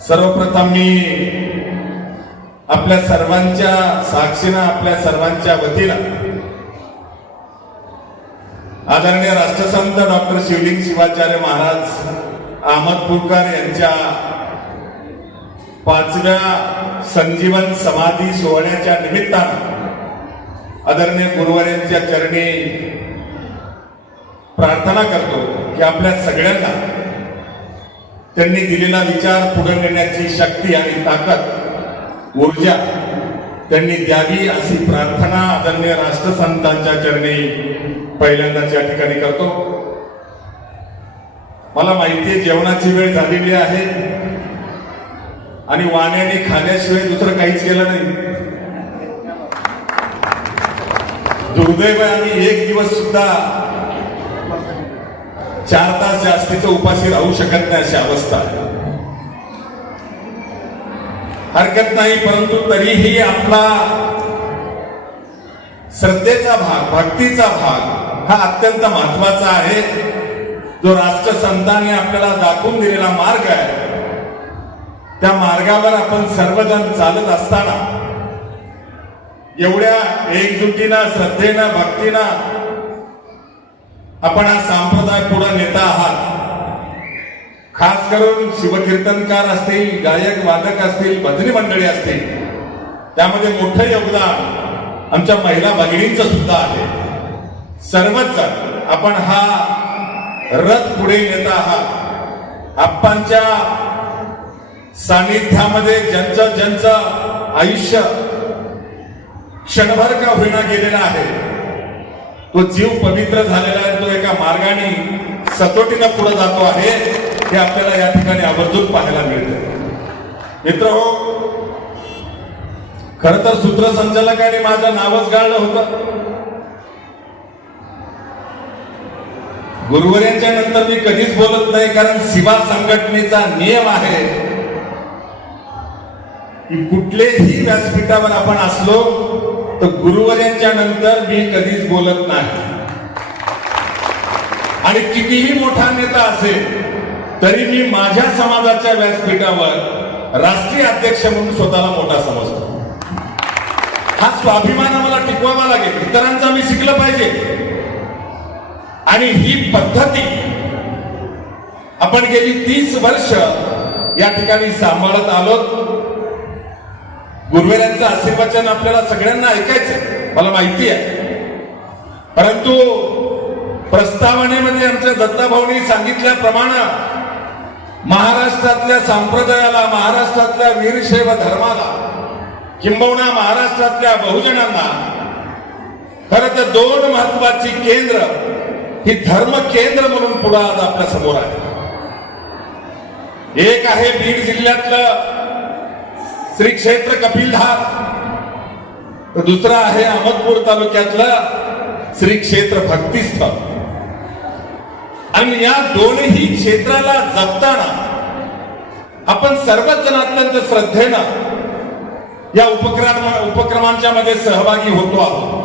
सर्वप्रथम मी आपल्या सर्वांच्या साक्षीनं आपल्या सर्वांच्या वतीनं आदरणीय राष्ट्रसंत डॉक्टर शिवलिंग शिवाचार्य महाराज अहमदपूरकर यांच्या पाचव्या संजीवन समाधी सोहळ्याच्या निमित्तानं आदरणीय गुरुवार्यांच्या चरणी प्रार्थना करतो की आपल्या सगळ्यांना त्यांनी दिलेला विचार पुढे नेण्याची शक्ती आणि ताकद ऊर्जा त्यांनी द्यावी अशी प्रार्थना आदरणीय राष्ट्रसंतांच्या चरणी पहिल्यांदाच या ठिकाणी करतो. मला माहिती आहे जेवणाची वेळ झालेली आहे आणि वाण्याने खाण्याशिवाय दुसरं काहीच केलं नाही. दुर्दैव आम्ही एक दिवस सुद्धा चार तास जास्तीचं उपाशी राहू शकत नाही अशी अवस्था आहे. हरकत नाही परंतु तरीही आपला श्रद्धेचा भाग भक्तीचा भाग हा अत्यंत महत्त्वाचा आहे. जो राष्ट्रसंतांनी आपल्याला दाखवून दिलेला मार्ग आहे त्या मार्गावर आपण सर्वजण चालत असताना एवढ्या एकजुटीनं श्रद्धेनं भक्तीनं आपण हा संप्रदाय पुढे नेता आहात. खास करून शिवकीर्तनकार असतील गायक वादक असतील भजनी मंडळी असतील. त्यामध्ये मोठं योगदान आमच्या महिला भगिनींचं सुद्धा आहे. सर्वच आपण हा रथ पुढे नेता आहात. आप्पांच्या सानिध्यामध्ये ज्यांचं ज्यांचं आयुष्य क्षणभर का होईना गेलेलं आहे तो जीव पवित्र झालेला आहे तो एका मार्गाने सतोटीनं पुढे जातो आहे हे आपल्याला या ठिकाणी आवर्जून पाहायला मिळते मित्र हो खर तर सूत्रसंचालकाने माझं नावच गाळलं होतं. गुरुवर्यांच्या नंतर मी कधीच बोलत नाही कारण शिवा संघटनेचा नियम आहे की कुठलेही व्यासपीठावर आपण असलो तर गुरुवर्यांच्या नंतर मी कधीच बोलत नाही. आणि कितीही मोठा नेता असेल तरी मी माझ्या समाजाच्या व्यासपीठावर राष्ट्रीय अध्यक्ष म्हणून स्वतःला मोठा समजतो. हा स्वाभिमान मला टिकवावा लागेल. इतरांचा मी शिकलं पाहिजे. आणि ही पद्धती आपण गेली तीस वर्ष या ठिकाणी सांभाळत आलो गुरुवेरांचं आशीर्वचन आपल्याला सगळ्यांना ऐकायचं मला माहिती आहे. परंतु प्रस्तावनेमध्ये म्हणजे आमच्या दत्ताभाऊनी सांगितल्याप्रमाणे महाराष्ट्रातल्या संप्रदायाला महाराष्ट्रातल्या वीरशैव धर्माला किंबहुना महाराष्ट्रातल्या बहुजनांना खरं तर दोन महत्वाची केंद्र ही धर्म केंद्र म्हणून पुढे आज आपल्यासमोर आहे. एक आहे बीड जिल्ह्यातलं श्री क्षेत्र कपिलधार तर दुसरं आहे अहमदपूर तालुक्यातलं श्री क्षेत्र भक्तिस्थळ. आणि या दोन्ही क्षेत्राला जपताना आपण सर्वच जण अत्यंत श्रद्धेनं या उपक्रम उपक्रमांच्या मध्ये सहभागी होतो आहोत.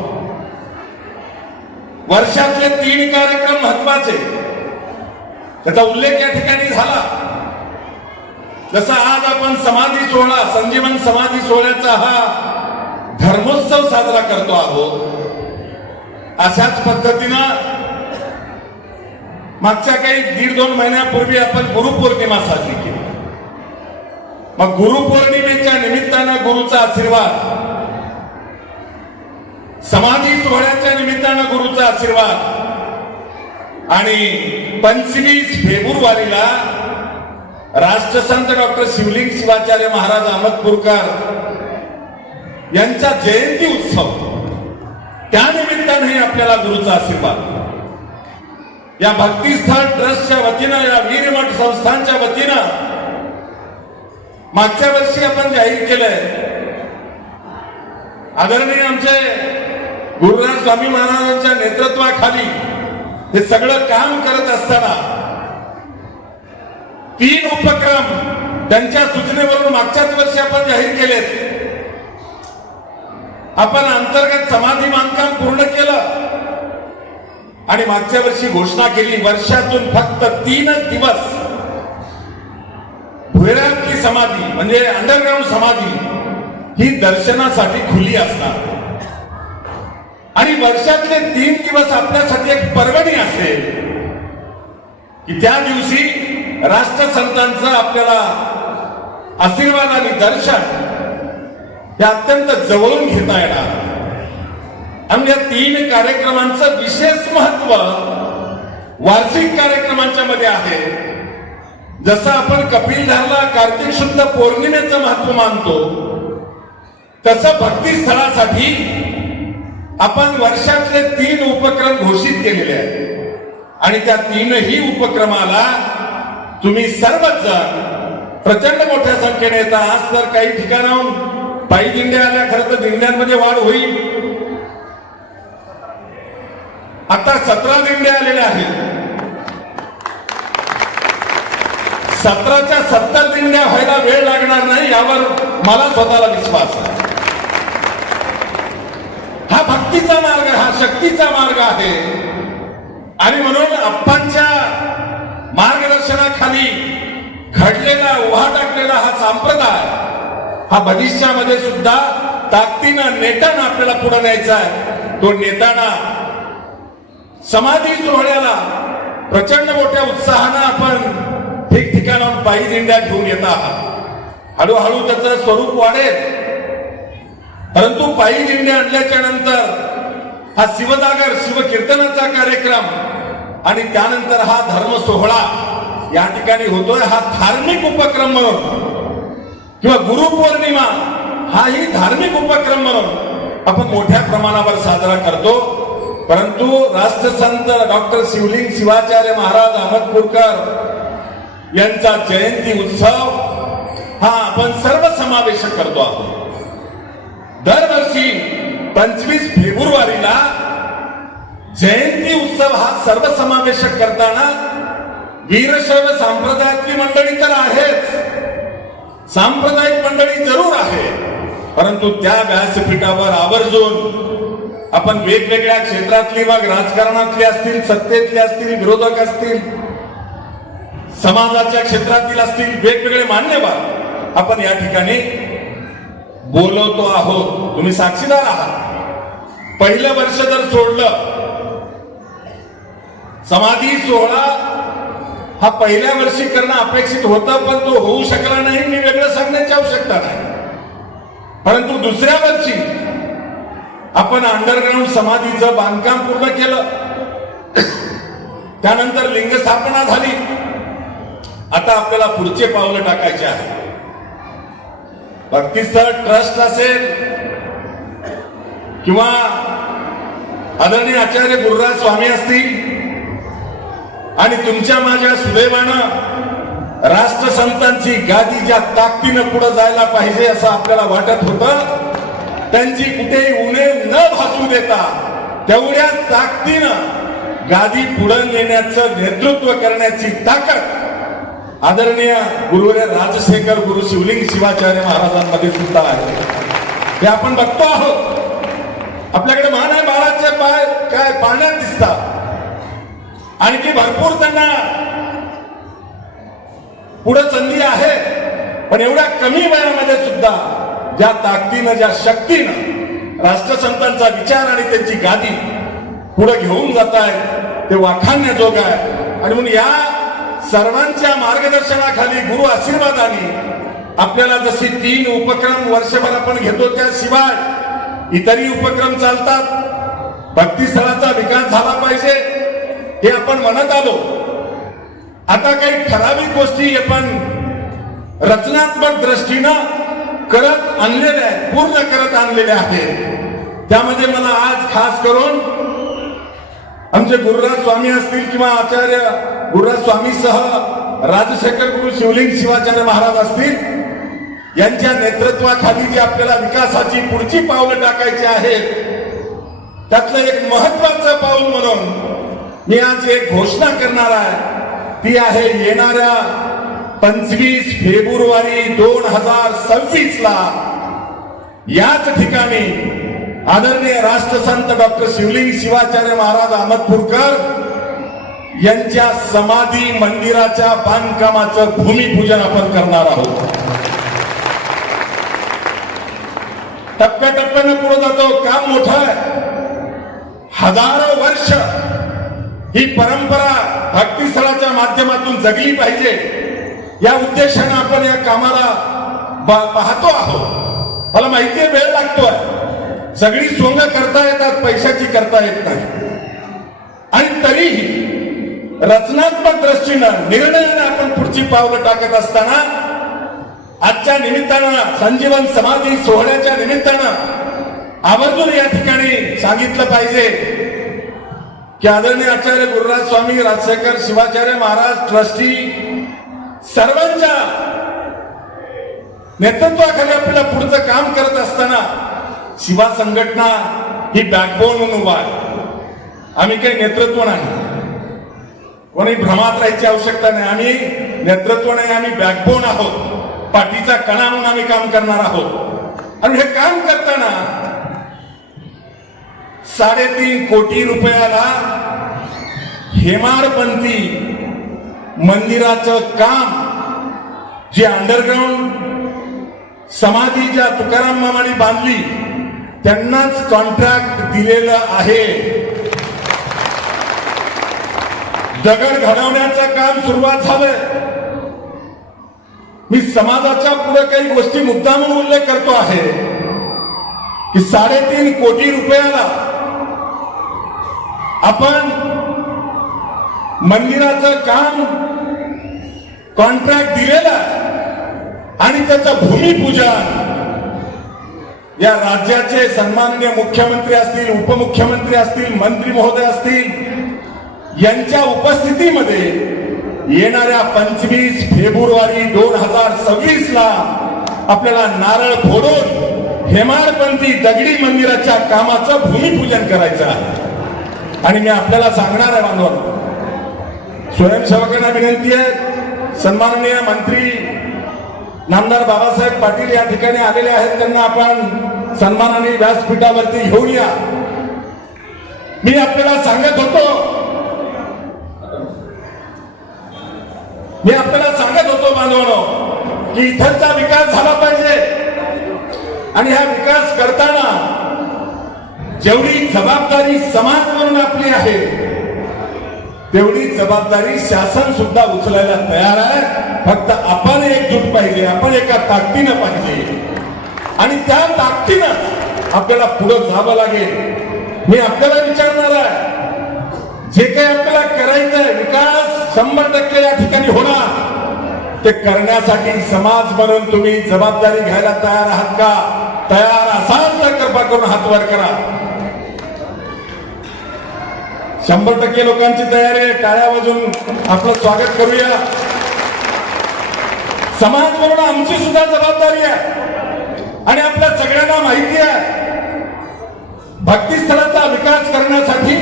वर्षातले तीन कार्यक्रम महत्त्वाचे. त्याचा उल्लेख या ठिकाणी झाला. जसं आज आपण समाधी सोहळा संजीवन समाधी सोहळ्याचा हा धर्मोत्सव साजरा करतो आहोत अशाच पद्धतीनं मागच्या काही दीड दोन महिन्यापूर्वी आपण गुरुपौर्णिमा साजरी केली. मग गुरुपौर्णिमेच्या निमित्तानं गुरुचा आशीर्वाद समाधी सोहळ्याच्या निमित्तानं गुरुचा आशीर्वाद आणि पंचवीस फेब्रुवारीला राष्ट्रसंत डॉक्टर शिवलिंग शिवाचार्य महाराज अहमदपूरकर यांचा जयंती उत्सव. त्यानिमित्ताने आपल्याला गुरुचा आशीर्वाद. या भक्तिस्थळ ट्रस्टच्या वतीनं या वीरमठ संस्थांच्या वतीनं मागच्या वर्षी आपण जाहीर केलंय. आदरणीय आमचे गुरुराज स्वामी महाराजांच्या नेतृत्वाखाली हे सगळं काम करत असताना तीन उपक्रम त्यांच्या सूचनेवरून मागच्याच वर्षी आपण जाहीर केलेत. आपण अंतर्गत समाधी बांधकाम पूर्ण केलं. आणि मागच्या वर्षी घोषणा केली वर्षातून फक्त तीनच दिवस भुयारातली समाधी म्हणजे अंडरग्राऊंड समाधी ही दर्शनासाठी खुली असणार. आणि वर्षातले तीन दिवस आपल्यासाठी एक पर्वणी असेल की त्या दिवशी राष्ट्रसंतांचं आपल्याला आशीर्वाद आणि दर्शन हे अत्यंत जवळून घेता येणार. आणि या तीन कार्यक्रमांचं विशेष महत्त्व वार्षिक कार्यक्रमांच्या मध्ये आहे. जसं आपण कपिलधारला कार्तिक शुद्ध पौर्णिमेचं महत्त्व मानतो तसं भक्ती स्थळासाठी आपण वर्षातले तीन उपक्रम घोषित केलेले आहेत. आणि त्या तीनही उपक्रमाला तुम्ही सर्वच जण प्रचंड मोठ्या संख्येने येता. आज तर काही ठिकाणाहून पायी दिंड्या आल्या. खरं तर दिंड्यांमध्ये वाढ होईल. आता सतरा दिंड्या आलेल्या आहेत. सतराच्या सत्तर दिंड्या व्हायला वेळ लागणार नाही यावर मला स्वतःला विश्वास आहे. हा भक्तीचा मार्ग हा शक्तीचा मार्ग आहे. आणि म्हणून अप्पांच्या मार्गदर्शनाखाली घडलेला उभा टाकलेला हा संप्रदाय हा भविष्यामध्ये सुद्धा ताकदीनं नेटानं आपल्याला पुढे न्यायचा आहे. तो नेताना समाधी सोहळ्याला प्रचंड मोठ्या उत्साहानं आपण ठिकठिकाणाहून पायी दिंड्या घेऊन येत आहात. हळूहळू त्याचं स्वरूप वाढेल. परंतु पायी दिंड्या आणल्याच्या नंतर हा शिवजागर शिवकीर्तनाचा कार्यक्रम आणि त्यानंतर हा धर्म सोहळा या ठिकाणी होतोय. हा धार्मिक उपक्रम म्हणून. किंवा गुरुपौर्णिमा हाही धार्मिक उपक्रम म्हणून आपण मोठ्या प्रमाणावर साजरा करतो. परंतु राष्ट्रसंत डॉक्टर शिवलिंग शिवाचार्य महाराज अहमदपूरकर यांचा जयंती उत्सव हा आपण सर्व समावेशक करतो आहोत. दरवर्षी पंचवीस फेब्रुवारीला जयंती उत्सव हा सर्वसमावेशक करताना वीरशैव संप्रदायातली मंडळी तर आहेच. सांप्रदायिक मंडळी जरूर आहे. परंतु त्या व्यासपीठावर आवर्जून आपण वेगवेगळ्या क्षेत्रातली मग राजकारणातली असतील सत्तेतले असतील विरोधक असतील समाजाच्या क्षेत्रातील असतील वेगवेगळे मान्यवर आपण या ठिकाणी बोलवतो आहोत. तुम्ही साक्षीदार आहात. पहिलं वर्ष जर सोडलं समाधी सोहळा हा पहिल्या वर्षी करणं अपेक्षित होतं पण तो होऊ शकला नाही. मी वेगळं सांगण्याची आवश्यकता नाही. परंतु दुसऱ्या वर्षी आपण अंडरग्राऊंड समाधीचं बांधकाम पूर्ण केलं. त्यानंतर लिंग स्थापना झाली. आता आपल्याला पुढचे पावलं टाकायचे आहे भक्तीस्थळ ट्रस्ट असेल किंवा आदरणीय आचार्य गुरुराज स्वामी असतील आणि तुमच्या माझ्या सुदैवानं राष्ट्रसंतांची गादी ज्या ताकदीनं पुढे जायला पाहिजे असं आपल्याला वाटत होतं त्यांची कुठेही उणे न भासू देता तेवढ्या ताकदीनं गादी पुढे नेण्याचं नेतृत्व करण्याची ताकद आदरणीय गुरुवर्य राजशेखर गुरु शिवलिंग शिवाचार्य महाराजांमध्ये सुद्धा आहे. हे आपण बघतो आहोत. आपल्याकडे मान आहे बाळाचे पाय काय पाण्यात दिसतात. आणखी भरपूर त्यांना पुढे संधी आहे. पण एवढ्या कमी वयामध्ये सुद्धा ज्या ताकदीनं ज्या शक्तीनं राष्ट्रसंतांचा विचार आणि त्यांची गादी पुढे घेऊन जात आहेत ते वाखाणण्याजोग आहे. आणि म्हणून या सर्वांच्या मार्गदर्शनाखाली गुरु आशीर्वादाने आपल्याला जसे तीन उपक्रम वर्षभर आपण घेतो त्याशिवाय इतरही उपक्रम चालतात. भक्तीस्थळाचा विकास झाला पाहिजे. हे आपण म्हणत आलो. आता काही ठराविक गोष्टी आपण रचनात्मक दृष्टीनं करत आणलेल्या आहेत पूर्ण करत आणलेल्या आहेत. त्यामध्ये मला आज खास करून आमचे गुरुराज स्वामी असतील किंवा आचार्य गुरुराज स्वामी सह राजशेखर गुरु शिवलिंग शिवाचार्य महाराज असतील यांच्या नेतृत्वाखाली जी आपल्याला विकासाची पुढची पावलं टाकायची आहेत त्यातलं एक महत्वाचं पाऊल म्हणून मी आज एक घोषणा करणार आहे. ती आहे येणाऱ्या पंचवीस फेब्रुवारी दोन हजार सव्वीस ला याच ठिकाणी आदरणीय राष्ट्रसंत डॉक्टर शिवलिंग शिवाचार्य महाराज अहमदपूरकर यांच्या समाधी मंदिराच्या बांधकामाचं भूमिपूजन आपण करणार आहोत. टप्प्याटप्प्यानं पुढे जातो. काम मोठं आहे. हजारो वर्ष ही परंपरा भक्तीस्थळाच्या माध्यमातून जगली पाहिजे. या उद्देशानं आपण या कामाला पाहतो आहोत. मला माहिती वेळ लागतोय. सगळी सोंग करता येतात पैशाची करता येत नाही. आणि तरीही रचनात्मक दृष्टीनं निर्णयानं आपण पुढची पावलं टाकत असताना आजच्या निमित्तानं संजीवन समाधी सोहळ्याच्या निमित्तानं आवर्जून या ठिकाणी सांगितलं पाहिजे. की आदरणीय आचार्य गुरुराज स्वामी राजशेखर शिवाचार्य महाराज ट्रस्टी सर्वांच्या नेतृत्वाखाली आपल्याला पुढचं काम करत असताना शिवा संघटना ही बॅकबोन म्हणून उभा आहे. आम्ही काही नेतृत्व नाही. कोणी भ्रमात राहायची आवश्यकता नाही. आम्ही नेतृत्व नाही आम्ही बॅकबोन आहोत. पाठीचा कणा म्हणून आम्ही काम करणार आहोत. आणि हे काम करताना साडेतीन कोटी रुपयाला हेमाडपंथी मंदिराचं काम जे अंडरग्राऊंड समाधी ज्या तुकाराम मामाने बांधली त्यांनाच कॉन्ट्रॅक्ट दिलेलं आहे. दगड घडवण्याचं काम सुरुवात झालंय. मी समाजाच्या पुढे काही गोष्टी मुद्दा म्हणून उल्लेख करतो आहे की साडेतीन कोटी रुपयाला आपण मंदिराचं काम कॉन्ट्रॅक्ट दिलेला आणि त्याचं भूमिपूजन. या राज्याचे सन्माननीय मुख्यमंत्री असतील उपमुख्यमंत्री असतील मंत्री महोदय असतील यांच्या उपस्थितीमध्ये येणाऱ्या पंचवीस फेब्रुवारी दोन हजार सव्वीस ला आपल्याला नारळ फोडून हेमाडपंथी दगडी मंदिराच्या कामाचं भूमिपूजन करायचं आहे. आणि मी आपल्याला सांगणार आहे बांधव स्वयंसेवकांना विनंती आहे सन्माननीय मंत्री नामदार बाबासाहेब पाटील या ठिकाणी आलेले आहेत त्यांना आपण सन्मानाने व्यासपीठावरती घेऊन या मी आपल्याला सांगत होतो मी आपल्याला सांगत होतो बांधवानो की इथंचा विकास झाला पाहिजे. आणि हा विकास करताना जेवढी जबाबदारी समाज म्हणून आपली आहे तेवढी जबाबदारी शासन सुद्धा उचलायला तयार आहे. फक्त आपण एकजूट पाहिजे आपण एका ताकदीनं पाहिजे. आणि त्या ताकदीनं आपल्याला पुढे जावं लागेल. मी आपल्याला विचारणार आहे जे काही आपल्याला करायचं आहे विकास शंभर टक्के या ठिकाणी होणार. ते करण्यासाठी समाज म्हणून तुम्ही जबाबदारी घ्यायला तयार आहात का? तयार असाल तर कृपा करून हातवर करा. शंभर टक्के लोकांची तयारी आहे. टाळ्या वाजून आपलं स्वागत करूया. समाज म्हणून आमची सुद्धा जबाबदारी आहे. आणि आपल्या सगळ्यांना माहिती आहे. भक्तीस्थळाचा विकास करण्यासाठी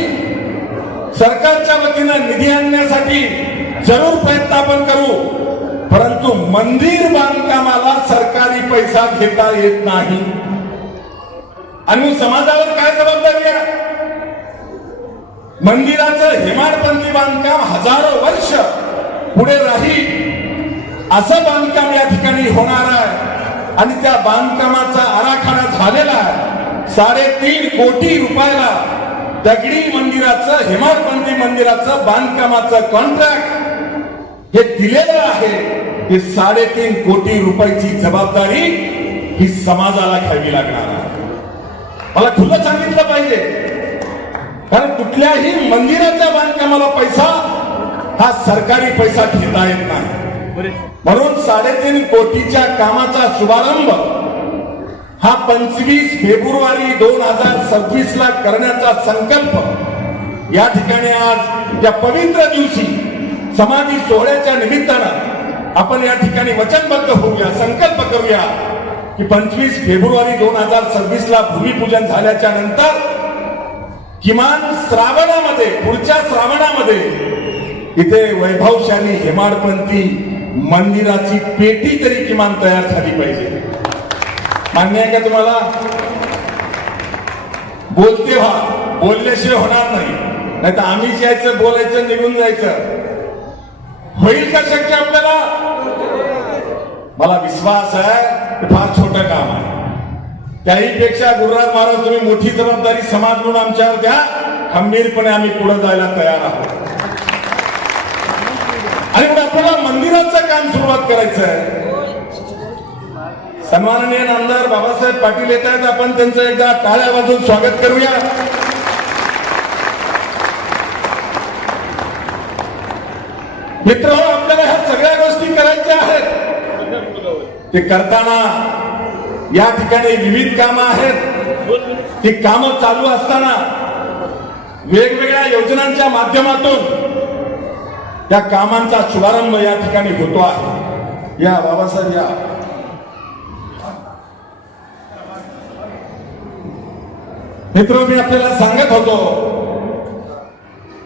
सरकारच्या वतीनं निधी आणण्यासाठी जरूर प्रयत्न आपण करू. परंतु मंदिर बांधकामाला सरकारी पैसा घेता येत नाही. आणि समाजावर काय जबाबदारी आहे? मंदिराचं हेमाडपंथी बांधकाम हजारो वर्ष पुढे राहील. असं बांधकाम या ठिकाणी होणार आहे. आणि त्या बांधकामाचा आराखडा झालेला आहे. साडेतीन कोटी रुपयाला दगडी मंदिराचं हेमाडपंथी मंदिराचं बांधकामाचं कॉन्ट्रॅक्ट हे दिलेलं आहे. हे साडेतीन कोटी रुपयाची जबाबदारी ही समाजाला घ्यावी लागणार आहे. मला खुलं सांगितलं पाहिजे. कारण कुठल्याही मंदिराच्या बांधकामाला पैसा हा सरकारी पैसा घेता येत नाही. म्हणून साडेतीन कोटीच्या कामाचा शुभारंभ हा पंचवीस फेब्रुवारी दोन हजार सव्वीस ला करण्याचा संकल्प या ठिकाणी आज या पवित्र दिवशी समाधी सोहळ्याच्या निमित्तानं आपण या ठिकाणी वचनबद्ध होऊया संकल्प करूया की पंचवीस फेब्रुवारी दोन हजार सव्वीस ला भूमिपूजन झाल्याच्यानंतर किमान श्रावणामध्ये पुढच्या श्रावणामध्ये इथे वैभवशाली हेमाडपंथी मंदिराची पेटी तरी किमान तयार झाली पाहिजे. मान्य आहे का तुम्हाला? बोलते व्हा बोलल्याशिवाय होणार नाही. नाही तर आम्हीच यायचं बोलायचं निघून जायचं. होईल का शक्य आपल्याला? मला विश्वास आहे फार छोटा त्याहीपेक्षा गुरुराज महाराज तुम्ही मोठी जबाबदारी समाज म्हणून आमच्यावर द्या खंबीरपणे आम्ही पुढे जायला तयार आहोत. आणि मग आपल्याला मंदिराचं काम सुरुवात करायचं आहे सन्माननीय आमदार बाबासाहेब पाटील येत आहेत. आपण त्यांचं एकदा टाळ्या वाजून स्वागत करूया. मित्र आपल्याला ह्या सगळ्या गोष्टी करायच्या आहेत. ते करताना या ठिकाणी विविध कामं आहेत. ती कामं चालू असताना वेगवेगळ्या योजनांच्या माध्यमातून त्या कामांचा शुभारंभ या ठिकाणी होतो आहे. या बाबासाहेब या. मित्र मी आपल्याला सांगत होतो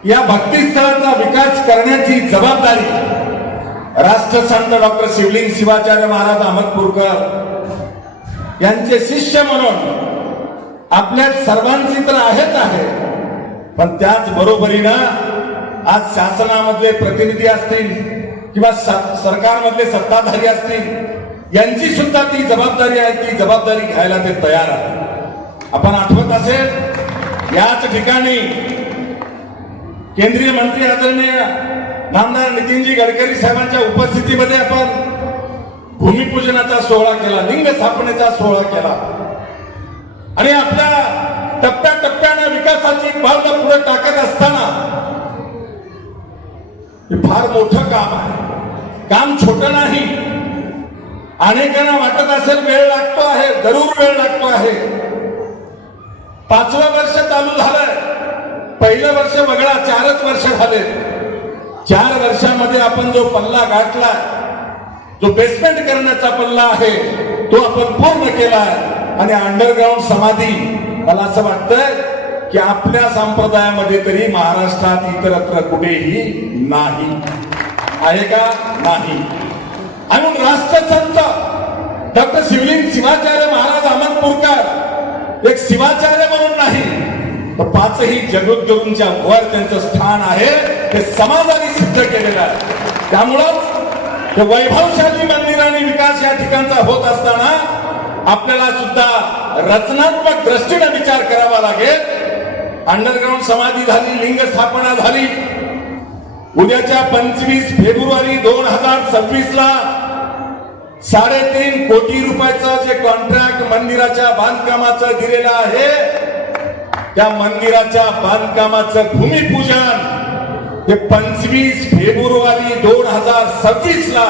या भक्तीस्थळाचा विकास करण्याची जबाबदारी राष्ट्रसंत डॉक्टर शिवलिंग शिवाचार्य महाराज अहमदपूरकर यांचे शिष्य म्हणून आपल्या सर्वांची तर आहेच आहे. पण त्याच बरोबरीनं आज शासनामधले प्रतिनिधी असतील किंवा सरकारमधले सत्ताधारी असतील यांची सुद्धा ती जबाबदारी आहे ती जबाबदारी घ्यायला ते तयार आहे आपण आठवत असेल याच ठिकाणी केंद्रीय मंत्री आदरणीय नामदार नितीनजी गडकरी साहेबांच्या उपस्थितीमध्ये आपण भूमिपूजनाचा सोहळा केला लिंग स्थापनेचा सोहळा केला. आणि आपल्या टप्प्याटप्प्यानं विकासाची पावलं पुढे टाकत असताना हे फार मोठं काम आहे. काम छोट नाही. अनेकांना वाटत असेल वेळ लागतो आहे जरूर वेळ लागतो आहे. पाचवं वर्ष चालू झालंय. पहिलं वर्ष वगळा चारच वर्ष झाले. चार वर्षामध्ये आपण जो पल्ला गाठला जो बेसमेंट करण्याचा पल्ला आहे तो आपण पूर्ण केला आणि अंडरग्राऊंड समाधी मला असं वाटतंय की आपल्या संप्रदायामध्ये तरी महाराष्ट्रात इतरत्र कुठेही नाही. आहे का? नाही. आणि राष्ट्रसंत डॉक्टर शिवलिंग शिवाचार्य महाराज अहमदपूरकर एक शिवाचार्य म्हणून नाही तर पाचही जगद्गुरूंच्या वर त्यांचं स्थान आहे ते समाजाने सिद्ध केलेलं आहे. त्यामुळंच हे वैभवशाली मंदिर आणि विकास या ठिकाणचा होत असताना आपल्याला सुद्धा रचनात्मक दृष्टीने विचार करावा लागेल. अंडरग्राऊंड समाधी झाली लिंग स्थापना झाली. उद्याच्या पंचवीस फेब्रुवारी दोन हजार सव्वीस ला साडेतीन कोटी रुपयाचं जे कॉन्ट्रॅक्ट मंदिराच्या बांधकामाचं दिलेलं आहे त्या मंदिराच्या बांधकामाचं भूमिपूजन हे पंचवीस फेब्रुवारी दोन हजार सव्वीस ला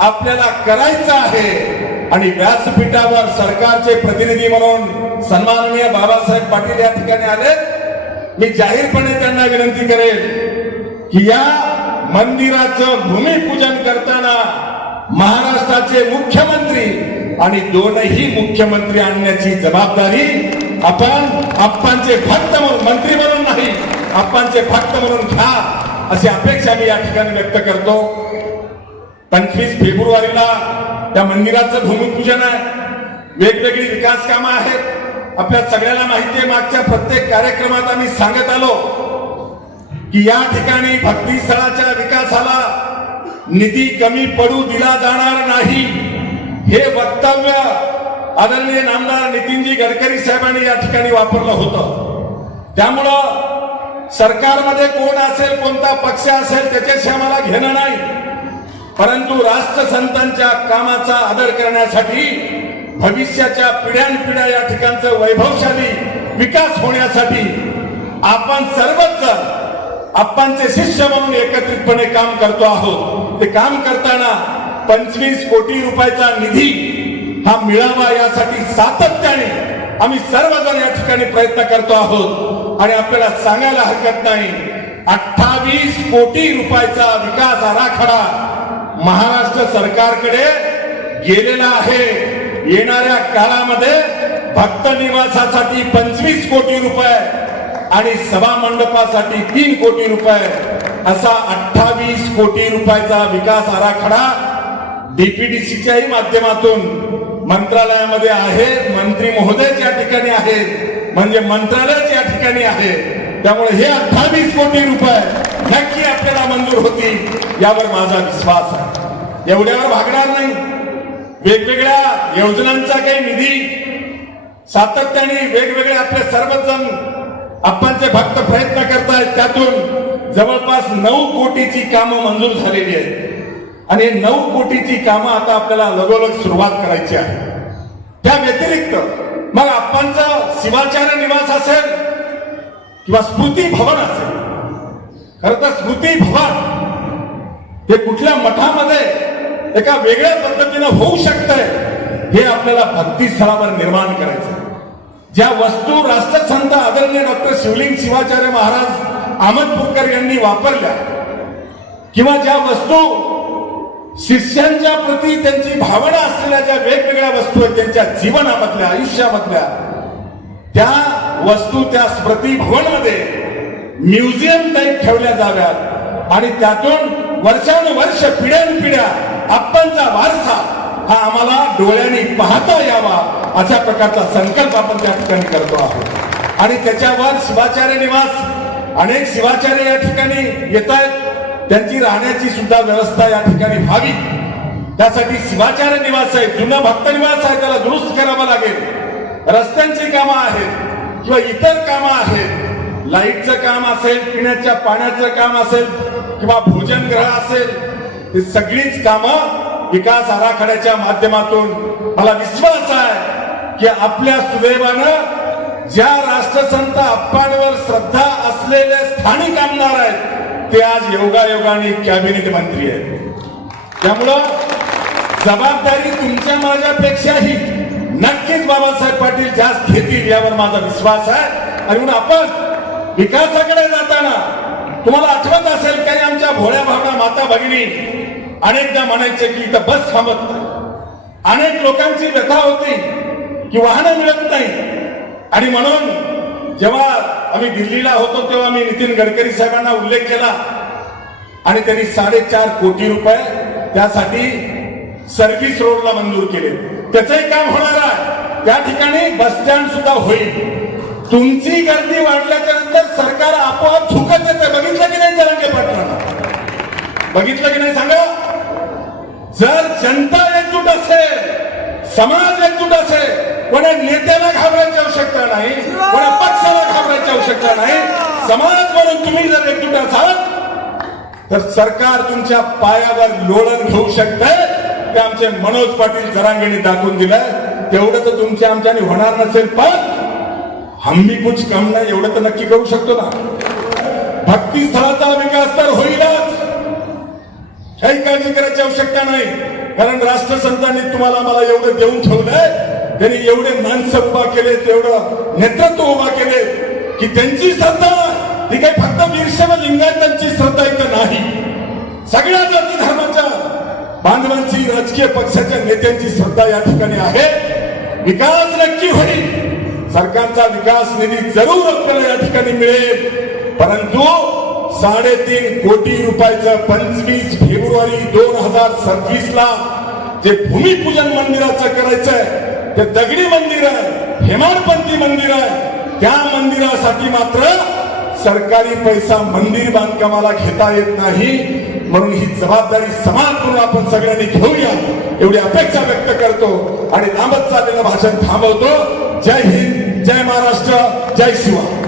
आपल्याला करायचं आहे. आणि व्यासपीठावर सरकारचे प्रतिनिधी म्हणून सन्माननीय बाबासाहेब पाटील या ठिकाणी आले. मी जाहीरपणे त्यांना विनंती करेल की या मंदिराचं भूमिपूजन करताना महाराष्ट्राचे मुख्यमंत्री आणि दोनही मुख्यमंत्री आणण्याची जबाबदारी आपण आप्पांचे भक्त म्हणून मंत्री म्हणून नाही आप्पांचे भक्त म्हणून घ्या अशी अपेक्षा मी या ठिकाणी व्यक्त करतो. पंचवीस फेब्रुवारीला त्या मंदिराचं भूमिपूजन आहे. वेगवेगळी विकास कामं आहेत. आपल्या सगळ्याला माहिती आहे मागच्या प्रत्येक कार्यक्रमात आम्ही सांगत आलो की या ठिकाणी भक्ती स्थळाच्या विकासाला निधी कमी पडू दिला जाणार नाही. हे वक्तव्य आदरणीय नामदार नितीनजी गडकरी साहेबांनी या ठिकाणी वापरलं होतं. त्यामुळं सरकारमध्ये कोण असेल कोणता पक्ष असेल त्याच्याशी आम्हाला घेणं नाही. परंतु राष्ट्रसंतांच्या कामाचा आदर करण्यासाठी भविष्याच्या पिढ्यानपिढ्या या ठिकाणचं वैभवशाली विकास होण्यासाठी आपण सर्वच आपणचे आप्पांचे शिष्य म्हणून एकत्रितपणे काम करतो आहोत. ते काम करताना पंचवीस कोटी रुपयाचा निधी हा मिळावा यासाठी सातत्याने आम्ही सर्वजण या ठिकाणी प्रयत्न करतो आहोत. आणि आपल्याला सांगायला हरकत नाही अठ्ठावीस कोटी रुपयाचा विकास आराखडा महाराष्ट्र सरकारकडे गेलेला आहे. येणाऱ्या काळामध्ये भक्त निवासासाठी पंचवीस कोटी रुपये आणि सभा मंडपासाठी तीन कोटी रुपये. असा अठ्ठावीस कोटी रुपयाचा विकास आराखडा डीपीडीसीच्याही माध्यमातून मंत्रालयामध्ये आहेत मंत्री महोदय या ठिकाणी आहेत म्हणजे मंत्रालयच या ठिकाणी आहे. त्यामुळे हे अठ्ठावीस कोटी रुपये नक्की आपल्याला मंजूर होतील यावर माझा विश्वास आहे. एवढ्यावर भागणार नाही. वेगवेगळ्या योजनांचा काही निधी सातत्याने वेगवेगळे आपले सर्वजण आपणचे भक्त प्रयत्न करतायत त्यातून जवळपास नऊ कोटीची कामं मंजूर झालेली आहेत. आणि नऊ कोटीची कामं आता आपल्याला लगोलग सुरुवात करायची आहे. त्या व्यतिरिक्त मग आप्पांचा शिवाचार्य निवास असेल किंवा स्मृती भवन असेल. खर तर स्मृती भवन हे कुठल्या मठामध्ये एका वेगळ्या पद्धतीनं होऊ शकतंय हे आपल्याला भक्तीस्थळावर निर्माण करायचं ज्या वस्तू राष्ट्रसंत आदरणीय डॉक्टर शिवलिंग शिवाचार्य महाराज आमदपूरकर यांनी वापरल्या किंवा ज्या वस्तू शिष्यांच्या प्रती त्यांची भावना असलेल्या ज्या वेगवेगळ्या वस्तू आहेत त्यांच्या जीवनामधल्या आयुष्यामधल्या त्या वस्तू त्या स्मृती भवनमध्ये म्युझियम टाईप ठेवल्या जाव्यात. आणि त्यातून वर्षानुवर्ष पिढ्यानपिढ्या आपणचा वारसा हा आम्हाला डोळ्यांनी पाहता यावा अशा प्रकारचा संकल्प आपण त्या ठिकाणी करतो आहोत. आणि त्याच्यावर शिवाचार्य निवास अनेक शिवाचार्य या ठिकाणी येत आहेत त्यांची राहण्याची सुद्धा व्यवस्था या ठिकाणी व्हावी. त्यासाठी शिवाचार्य निवास आहे जुना भक्त निवास आहे त्याला दुरुस्त करावं लागेल. रस्त्यांची कामं आहेत किंवा इतर कामं आहेत. लाईटचं काम असेल पिण्याच्या पाण्याचं काम असेल किंवा भोजनगृह असेल ही सगळीच कामं विकास आराखड्याच्या माध्यमातून. मला विश्वास आहे की आपल्या सुदैवानं ज्या राष्ट्रसंत अप्पांवर श्रद्धा असलेले स्थानिक आमदार आहेत ते आज योगायोगाने कॅबिनेट मंत्री आहेत. त्यामुळं जबाबदारी तुमच्या माझ्यापेक्षाही नक्कीच बाबासाहेब पाटील जास्त घेतील यावर माझा विश्वास आहे. आणि म्हणून आपण विकासाकडे जाताना तुम्हाला आठवत असेल काही आमच्या भोळ्या भावना माता भगिनी अनेकदा म्हणायचे की इथं बस थांबत नाही. अनेक लोकांची व्यथा होती की वाहनं मिळत नाही. आणि म्हणून जेव्हा आम्ही दिल्लीला होतो तेव्हा मी नितीन गडकरी साहेबांना उल्लेख केला. आणि त्यांनी साडेचार कोटी रुपये त्यासाठी सर्व्हिस रोडला मंजूर केले. त्याचंही काम होणार आहे. त्या ठिकाणी बस स्टँड सुद्धा होईल. तुमची गर्दी वाढल्याच्या नंतर सरकार आपोआप झुकत येते बघितलं की नाही जरंगे पाटणाला बघितलं की नाही सांगा? जर जनता एकजूट असेल समाज एकजूट असेल कोणा नेत्याला घाबरायची आवश्यकता नाही कोणा पक्षाला घाबरायची नाही. समाज म्हणून तुम्ही जर एकजूट असाल तर सरकार तुमच्या पायावर लोळण घेऊ शकतंय. ते आमचे मनोज पाटील जरांगेने दाखवून दिलंय. तेवढं तर तुमच्या आमच्याने होणार नसेल पण हम्मी कुछ कम नाही एवढं तर नक्की करू शकतो ना. भक्ती स्थळाचा विकास तर होईलच. काही काळजी करायची आवश्यकता नाही. कारण राष्ट्रसंतांनी तुम्हाला मला एवढं देऊन ठेवलंय. त्यांनी एवढे माणसं उभा केले तेवढं नेतृत्व उभा केले. की त्यांची श्रद्धा ही काही फक्त व लिंगायतांची श्रद्धा इथं नाही. सगळ्या जाती धर्माच्या बांधवांची राजकीय पक्षाच्या नेत्यांची श्रद्धा या ठिकाणी आहे. विकास नक्की होईल. सरकारचा विकास निधी जरूर आपल्याला या ठिकाणी मिळेल. परंतु साडेतीन कोटी रुपयाचं पंचवीस फेब्रुवारी दोन हजार सव्वीस ला जे भूमिपूजन मंदिराचं करायचंय ते दगडी मंदिर आहे हेमाडपंथी मंदिर आहे. त्या मंदिरासाठी मात्र सरकारी पैसा मंदिर बांधकामाला घेता येत नाही. म्हणून ही जबाबदारी समाज म्हणून आपण सगळ्यांनी घेऊया एवढी अपेक्षा व्यक्त करतो आणि लांबत चाललेलं भाषण थांबवतो. जय हिंद जय महाराष्ट्र जय शिवा.